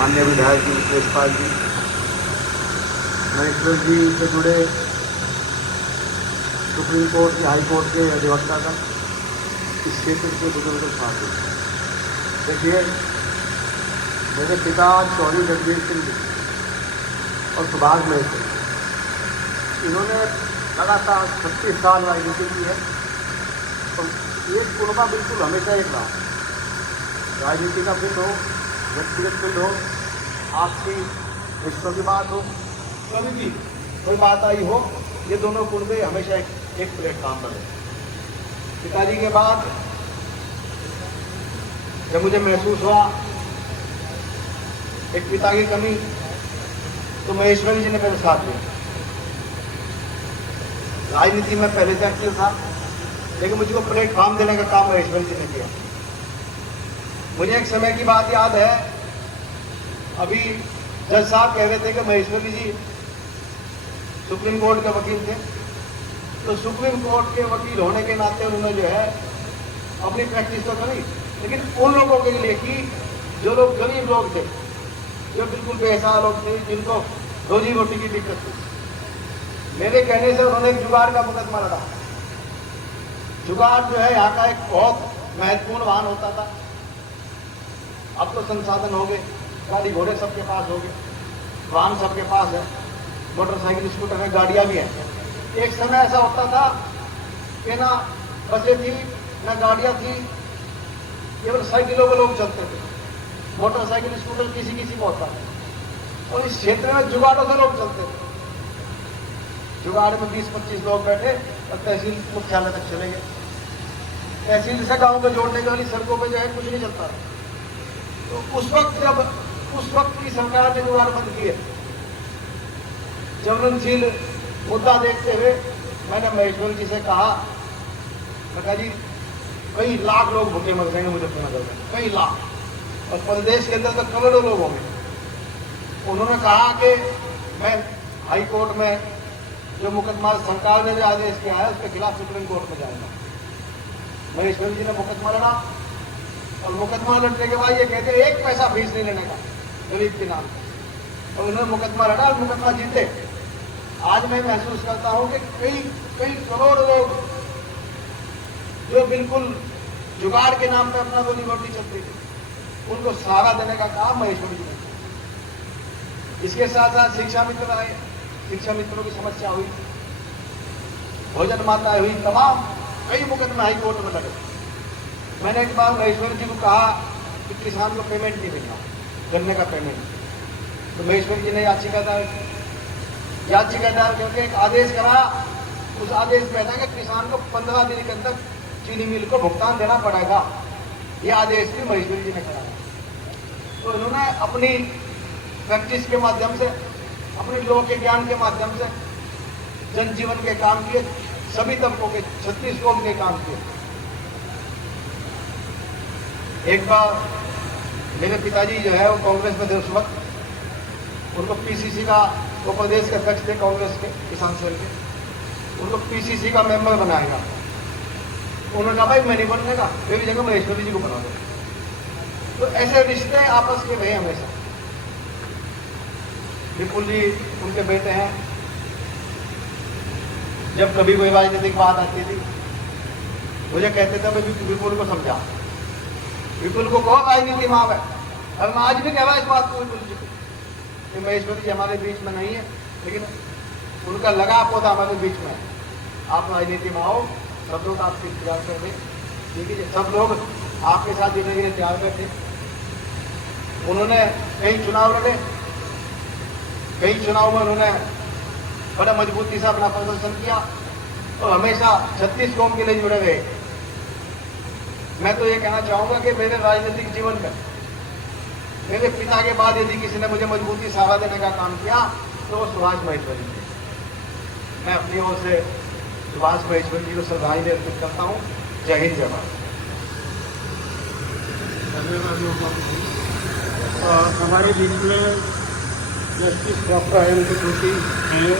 माननीय विधायक जी तेजपाल जी, महेश्वर जी से जुड़े सुप्रीम कोर्ट या हाई कोर्ट के अधिवक्ता तक इस क्षेत्र के बुजुर्ग साथी। देखिए, मेरे पिता चौधरी जगदीश सिंह जी और सुभाष महेश्वर, इन्होंने लगातार 36 साल राजनीति की है और एक कुनबा बिल्कुल हमेशा एक रहा। राजनीति का फिट हो, व्यक्तिगत फिट हो, आपसी रिश्तों की बात हो, कभी भी कोई बात आई हो, ये दोनों कुनबे हमेशा एक प्लेटफॉर्म पर है। पिताजी के बाद जब मुझे महसूस हुआ एक पिता की कमी, तो महेश्वरी जी ने मेरे साथ दिया। राजनीति में पहले से एक्टिव था, लेकिन मुझको प्लेटफॉर्म देने का काम महेश्वरी जी ने किया। मुझे एक समय की बात याद है, अभी जज साहब कह रहे थे कि महेश्वरी जी सुप्रीम कोर्ट के वकील थे, तो सुप्रीम कोर्ट के वकील होने के नाते उन्होंने जो है अपनी प्रैक्टिस तो करी, लेकिन उन लोगों के लिए की जो लोग गरीब लोग थे, जो बिल्कुल बेसहारा लोग थे, जिनको रोजी रोटी की दिक्कत थी। मेरे कहने से उन्होंने एक जुगाड़ का मुकदमा लड़ा। जुगाड़ जो है यहाँ का एक बहुत महत्वपूर्ण वाहन होता था। अब तो संसाधन हो गए, गाड़ी घोड़े सबके पास हो गए, वाहन सबके पास है, मोटरसाइकिल स्कूटर है, गाड़ियां भी हैं। एक समय ऐसा होता था कि ना बसें थी ना गाड़ियां थी, केवल साइकिलों पर लोग चलते थे, मोटरसाइकिल स्कूटर किसी किसी को होता था। और इस क्षेत्र में जुगाड़ों से लोग चलते थे। जुगाड़ में 20-25 लोग बैठे और तहसील मुख्यालय तक चले गए। तहसील से गांव को जोड़ने वाली सड़कों पे जो है कुछ नहीं चलता। तो उस वक्त की सरकार ने जुगाड़ बंद की है। जवनशील मुद्दा देखते हुए मैंने महेश्वर जी से कहा, जी कई लाख लोग भूखे मर जाएंगे मुजफ्फरनगर में, कई लाख, और प्रदेश के अंदर तो करोड़ों लोग होंगे। उन्होंने कहा कि मैं हाई कोर्ट में जो मुकदमा सरकार ने जो आदेश किया है उसके खिलाफ सुप्रीम कोर्ट में जाएगा। महेश्वर जी ने मुकदमा लड़ा और मुकदमा लड़ने के बाद ये कहते हैं 1 पैसा फीस नहीं लेने का गरीब के नाम पर, और उन्होंने मुकदमा लड़ा और मुकदमा जीते। आज मैं महसूस करता हूं कि कई करोड़ लोग जो बिल्कुल जुगाड़ के नाम पे अपना रोजी रोटी चलती थी, उनको सहारा देने का काम महेश्वर जी ने किया। इसके साथ साथ शिक्षा मित्र आए, शिक्षा मित्रों की समस्या हुई, भोजन माता हुई, तमाम कई मुकदमे हाई कोर्ट में लगे। मैंने एक बार महेश्वर जी को कहा कि किसान को पेमेंट नहीं मिल रहा, गन्ने का पेमेंट, तो महेश्वर जी ने याचिका दायर करके एक आदेश करा। उस आदेश में था कि किसान को 15 दिन के अंदर चीनी मिल को भुगतान देना पड़ेगा। यह आदेश भी महेश्वर जी ने करा। तो इन्होंने अपनी प्रैक्टिस के माध्यम से, अपने लोगों के ज्ञान के माध्यम से जनजीवन के काम किए, सभी तबकों के 36 कौम के काम किए। एक बार मेरे पिताजी जो है वो कांग्रेस में थे उस वक्त, उनको पीसीसी का, वो प्रदेश के अध्यक्ष थे कांग्रेस के किसान सेल के, उनको पीसीसी का मेंबर बनाएगा। उन्होंने कहा भाई मैं नहीं बनने का, मेरी जगह महेश्वरी जी को बना दो। तो ऐसे रिश्ते आपस के रहे हमेशा। विपुल जी उनके बेटे हैं, जब कभी कोई राजनीतिक बात आती थी मुझे कहते थे भाई विपुल को समझा, विपुल को कहो राजनीति माफ है। और मैं आज भी कह रहा इस बात को विपुल जी को, महेश्वरी जी हमारे बीच में नहीं है, लेकिन उनका लगाव पौधा हमारे बीच में है। आप राजनीति में आओ, सब लोग आपके इंतजार कर रहे, ठीक है, सब लोग आपके साथ जुड़ने के लिए तैयार बैठे। उन्होंने कई चुनाव लड़े, कई चुनाव में उन्होंने बड़ा मजबूती से अपना प्रदर्शन किया और हमेशा 36 कौम के लिए जुड़े रहे। मैं तो ये कहना चाहूंगा कि मेरे राजनीतिक जीवन में मेरे पिता के बाद यदि किसी ने मुझे मजबूती सहारा देने का काम किया तो वो सुभाष महेश्वरी जी। मैं अपनी ओर से सुभाष महेश्वरी जी को श्रद्धांजलि अर्पित करता हूँ। जय हिंद, जय भारत। हमारे बीच में जस्टिस डॉक्टर एम के हैं।